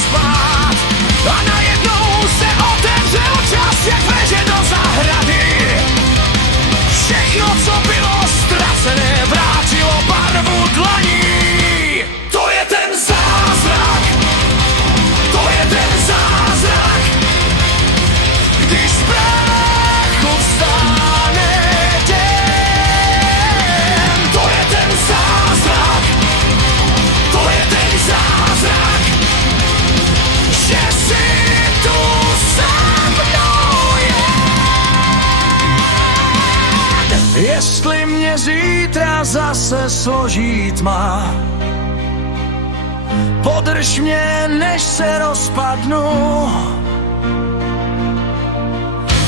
spát. A najednou se otevřel čas, jak veže do zahrady. Všechno, co bylo ztracené, vrátilo barvu dlaní. To je ten zázrak, to je ten zázrak, když z prachu vstane den. To je ten zázrak, to je ten zázrak, že si tu se mnou jen. Jestli mě zítra zase složí tma, podrž mě, než se rozpadnu.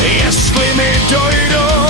Jestli mi dojdou